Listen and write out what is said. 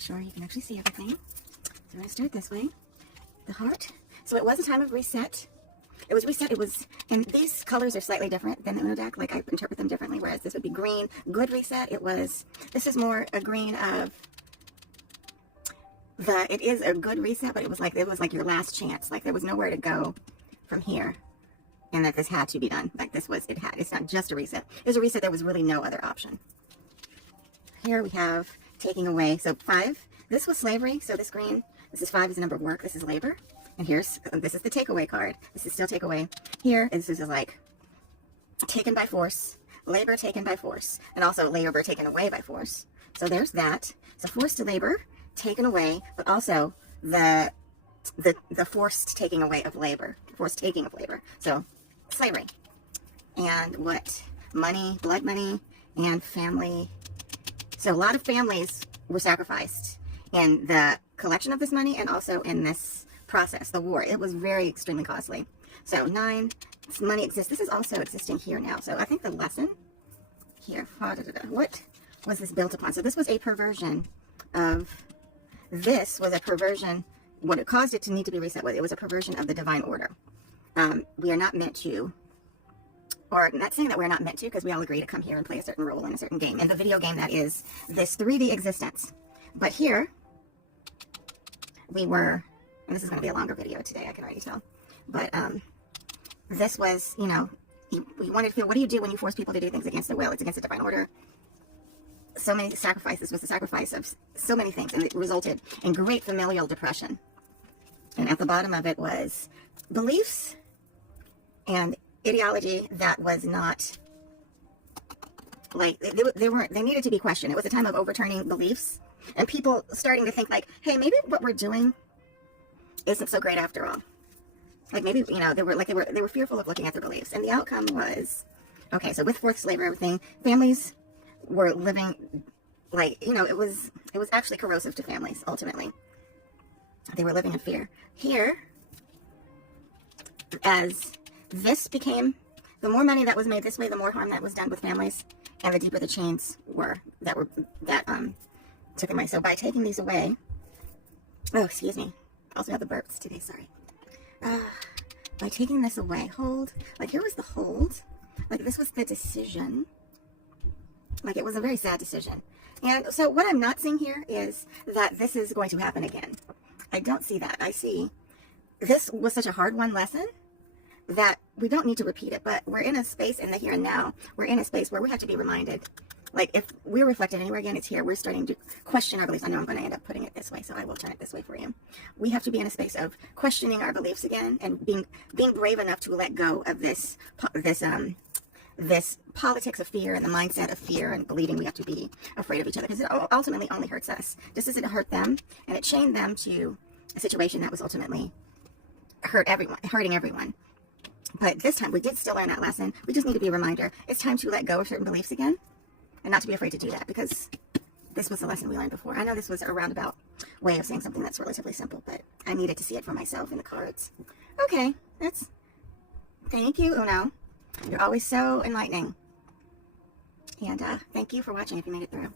sure you can actually see everything. So we're going to start this way. The heart. So it was a time of reset. It was reset. It was, and these colors are slightly different than the Uno deck. Like I interpret them differently, whereas this would be green, good reset. This is more a green of it is a good reset, but it was like your last chance. Like there was nowhere to go from here. And that this had to be done. Like it's not just a reset. It was a reset. There was really no other option. Here we have taking away. So 5, this was slavery. So this green, this is 5 is the number of work. This is labor. And this is the takeaway card. This is still takeaway. Here, this is like taken by force, labor taken by force, and also labor taken away by force. So there's that. So forced to labor, taken away, but also the forced taking away of labor, forced taking of labor. So slavery. And what? Money, blood money, and family. So a lot of families were sacrificed in the collection of this money and also in this process, the war. It was very extremely costly. So 9, money exists. This is also existing here now. So I think the lesson here, what was this built upon? So this was a perversion of, what it caused it to need to be reset with. It was a perversion of the divine order. We are not meant to, or not saying that we're not meant to, because we all agree to come here and play a certain role in a certain game, in the video game that is this 3D existence. But here, we were, and this is going to be a longer video today, I can already tell, but this was, you know, we wanted to feel, what do you do when you force people to do things against their will? It's against the divine order. So many sacrifices was the sacrifice of so many things, and it resulted in great familial depression. And at the bottom of it was beliefs and ideology that was not, like, they needed to be questioned. It was a time of overturning beliefs and people starting to think like, hey, maybe what we're doing isn't so great after all. Like maybe, you know, they were fearful of looking at their beliefs. And the outcome was, okay, so with forced slavery, everything, families were living like, you know, it was actually corrosive to families, ultimately. They were living in fear. Here, as this became, the more money that was made this way, the more harm that was done with families, and the deeper the chains that took them away. So by taking these away, oh, excuse me, I also have the burps today, sorry. By taking this away, hold, like here was the hold, like this was the decision, like it was a very sad decision. And so what I'm not seeing here is that this is going to happen again. I don't see that. I see this was such a hard won lesson that we don't need to repeat it, but we're in a space in the here and now. We're in a space where we have to be reminded. Like if we're reflected anywhere again, it's here. We're starting to question our beliefs. I know I'm going to end up putting it this way, so I will turn it this way for you. We have to be in a space of questioning our beliefs again and being brave enough to let go of this politics of fear and the mindset of fear and believing we have to be afraid of each other, because it ultimately only hurts us. Just as it hurt them, and it chained them to a situation that was ultimately hurting everyone. But this time, we did still learn that lesson. We just need to be a reminder. It's time to let go of certain beliefs again, and not to be afraid to do that, because this was the lesson we learned before. I know this was a roundabout way of saying something that's relatively simple, but I needed to see it for myself in the cards. Okay, thank you, Uno. You're always so enlightening. And thank you for watching if you made it through.